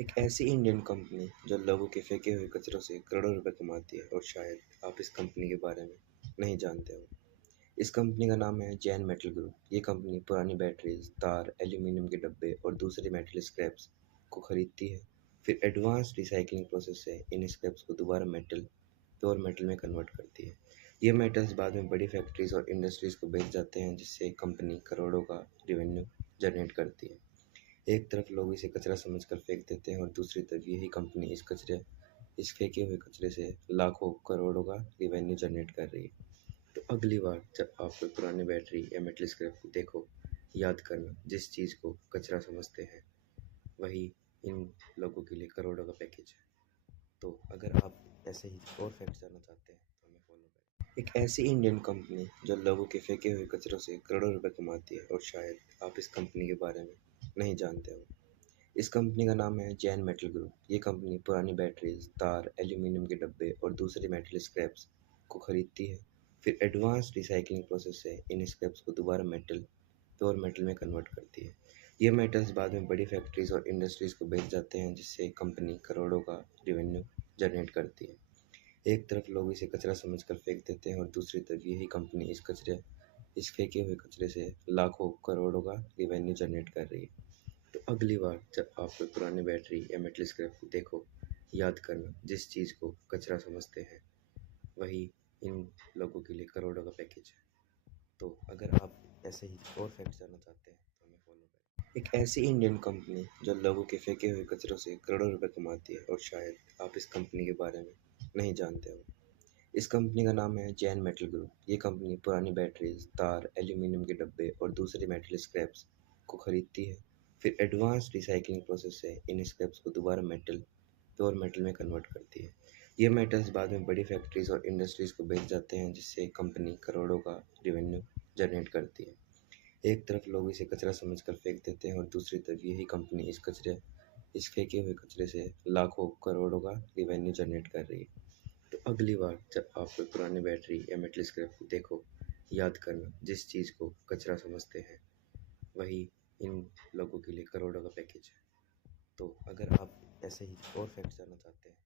एक ऐसी Indian company जो लोगों के फेंके हुए कचरों से करोड़ों रुपए कमाती है और शायद आप इस कंपनी के बारे में नहीं जानते हो। इस कंपनी का नाम है जैन मेटल ग्रुप। ये कंपनी पुरानी बैटरीज, तार, एल्यूमीनियम के डब्बे और दूसरे मेटल स्क्रैप्स को खरीदती है। फिर एडवांस रिसाइकलिंग प्रोसेस से इन स्क्रैप्स को दोबारा प्योर मेटल में कन्वर्ट करती है। ये मेटल्स बाद में बड़ी फैक्ट्रीज और इंडस्ट्रीज को बेच जाते हैं, जिससे कंपनी करोड़ों का रेवेन्यू जनरेट करती है। एक तरफ लोग इसे कचरा समझकर फेंक देते हैं और दूसरी तरफ यही कंपनी इस फेंके हुए कचरे से लाखों करोड़ों का रिवेन्यू जनरेट कर रही है। तो अगली बार जब आप कोई पुरानी बैटरी या मेटल स्क्रैप को देखो, याद करना, जिस चीज़ को कचरा समझते हैं वही इन लोगों के लिए करोड़ों का पैकेज है। तो अगर आप ऐसे ही और फैक्ट्स जानना चाहते हैं तो हमें फॉलो करें। एक ऐसी इंडियन कंपनी जो लोगों के फेंके हुए कचरों से करोड़ों रुपए कमाती है और शायद आप इस कंपनी के बारे में नहीं जानते हो। इस कंपनी का नाम है जैन मेटल ग्रुप। ये कंपनी पुरानी बैटरीज, तार, एल्यूमीनियम के डब्बे और दूसरे मेटल स्क्रैप्स को खरीदती है। फिर एडवांस रिसाइकलिंग प्रोसेस से इन स्क्रैप्स को दोबारा प्योर मेटल में कन्वर्ट करती है। ये मेटल्स बाद में बड़ी फैक्ट्रीज और इंडस्ट्रीज को बेच जाते हैं, जिससे कंपनी करोड़ों का रेवेन्यू जनरेट करती है। एक तरफ लोग इसे कचरा समझकर फेंक देते हैं और दूसरी तरफ यही कंपनी इस फेंके हुए कचरे से लाखों करोड़ों का रेवेन्यू जनरेट कर रही है। तो अगली बार जब आप कोई पुरानी बैटरी या मेटल स्क्रैप को देखो, याद करना, जिस चीज़ को कचरा समझते हैं वही इन लोगों के लिए करोड़ों का पैकेज है। तो अगर आप ऐसे ही और फैक्ट्स जानना चाहते हैं तो हमें फॉलो करें। एक ऐसी इंडियन कंपनी जो लोगों के फेंके हुए कचरों से करोड़ों रुपए कमाती है और शायद आप इस कंपनी के बारे में नहीं जानते हो। इस कंपनी का नाम है जैन मेटल ग्रुप। ये कंपनी पुरानी बैटरीज, तार, एल्यूमीनियम के डब्बे और दूसरे मेटल स्क्रैप्स को खरीदती है। फिर एडवांस रिसाइकलिंग प्रोसेस से इन स्क्रैप्स को दोबारा प्योर मेटल में कन्वर्ट करती है। ये मेटल्स बाद में बड़ी फैक्ट्रीज और इंडस्ट्रीज को बेच जाते हैं, जिससे कंपनी करोड़ों का रेवेन्यू जनरेट करती है। एक तरफ लोग इसे कचरा समझकर फेंक देते हैं और दूसरी तरफ यही कंपनी इस फेंके हुए कचरे से लाखों करोड़ों का रेवेन्यू जनरेट कर रही है। तो अगली बार जब आप कोई पुरानी बैटरी या मेटल स्क्रैप को देखो, याद करना, जिस चीज़ को कचरा समझते हैं वही इन लोगों के लिए करोड़ों का पैकेज है। तो अगर आप ऐसे ही और फैक्ट्स जानना चाहते हैं